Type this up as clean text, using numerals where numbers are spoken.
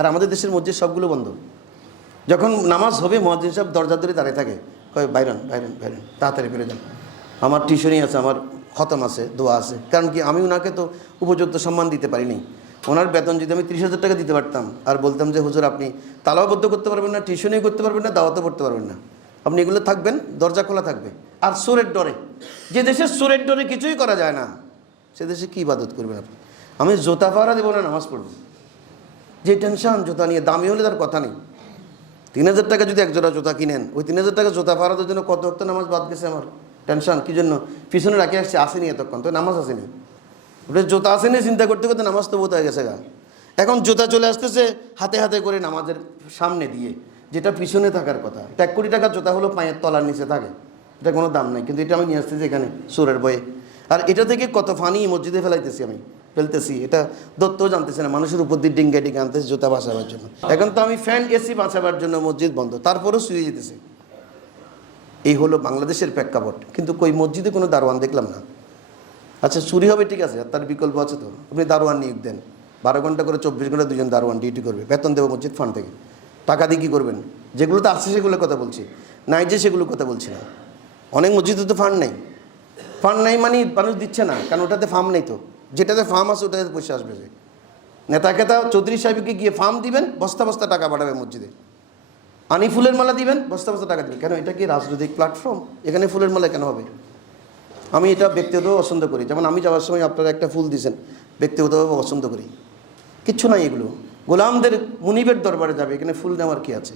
আর আমাদের দেশের মসজিদ সবগুলো বন্ধ। যখন নামাজ হবে মুয়াজ্জিন সাহেব দরজা ধরে দাঁড়িয়ে থাকে, কয় বাইরন বাইরন বাইরন, তাড়াতাড়ি বেরো যান, আমার টিউশনই আছে, আমার খতম আছে, দোয়া আছে। কারণ কি, আমি ওনাকে তো উপযুক্ত সম্মান দিতে পারিনি। ওনার বেতন যদি আমি 30,000 টাকা দিতে পারতাম আর বলতাম যে হুজুর আপনি তালাওয়াবদ্ধ করতে পারবেন না, টিউশনই করতে পারবেন না, দাওয়াতও পড়তে পারবেন না, আপনি এগুলো থাকবেন, দরজা খোলা থাকবে। আর চোরের ডরে, যে দেশে চোরের ডরে কিছুই করা যায় না, সে দেশে কী ইবাদত করবেন আপনি? আমি জুতা পাহারা দেবো না নামাজ পড়ব, যে টেনশন জুতা নিয়ে, দামি হলে তার কথা নেই। 3,000 টাকা যদি এক জোড়া জুতা কিনেন, ওই 3,000 টাকা জুতা পাহারাদের জন্য কত ওয়াক্ত নামাজ বাদ গেছে আমার। টেনশন কী জন্য? পিছনে রাখে আসছে, আসেনি এতক্ষণ, তো নামাজ আসেনি। ওটা জুতা আসেনি, চিন্তা করতে করতে নামাজ তো বোধ হয়ে গেছে গা। এখন জুতা চলে আসতেছে হাতে হাতে করে নামাজের সামনে দিয়ে, যেটা পিছনে থাকার কথা। এটা 1 কোটি টাকার জুতা হলো পায়ের তলার নিচে থাকে, এটা কোনো দাম নাই, কিন্তু এটা আমি নিয়ে আসতেছি এখানে সুরের বয়ে। আর এটা থেকে কত ফানি মসজিদে ফেলাইতেছি, আমি ফেলতেছি, এটা দত্তও জানতেছে না, মানুষের উপর দিয়ে ডিঙ্গে ডিঙ্গে আনতেছে জুতা বাঁচাবার জন্য। এখন তো আমি ফ্যান এসি বাঁচাবার জন্য মসজিদ বন্ধ, তারপরেও শুয়ে যেতেছে। এই হলো বাংলাদেশের প্রেক্ষাপট। কিন্তু কই মসজিদে কোনো দারোয়ান দেখলাম না। আচ্ছা চুরি হবে ঠিক আছে, তার বিকল্প আছে তো, আপনি দারোয়ান নিয়োগ দেন, 12 ঘন্টা করে 24 ঘন্টা 2 জন দারোয়ান ডিউটি করবে, বেতন দেবো মসজিদ ফান্ড থেকে। টাকা দিয়ে কী করবেন? যেগুলো তো আছে সেগুলোর কথা বলছি, নাই যে সেগুলোর কথা বলছি না। অনেক মসজিদে তো ফান্ড নেই, ফান্ড নাই মানে মানুষ দিচ্ছে না, কারণ ওটাতে ফার্ম নেই। তো যেটাতে ফার্ম আছে ওটাতে পয়সা আসবে। যে নেতা চৌধুরী সাহেবকে গিয়ে ফার্ম দিবেন, বস্তা বস্তা টাকা পাঠাবে মসজিদে। আনি ফুলের মালা দিবেন, বস্তা বস্তা টাকা দিবেন। কেন? এটা কি রাজনৈতিক প্ল্যাটফর্ম? এখানে ফুলের মালা কেন হবে? আমি এটা ব্যক্তিগতভাবে পছন্দ করি। যেমন আমি যাওয়ার সময় আপনারা একটা ফুল দিয়েছেন, ব্যক্তিগতভাবে পছন্দ করি। কিচ্ছু নাই এগুলো, গোলামদের মুনিবের দরবারে যাবে, এখানে ফুল নেওয়ার কি আছে?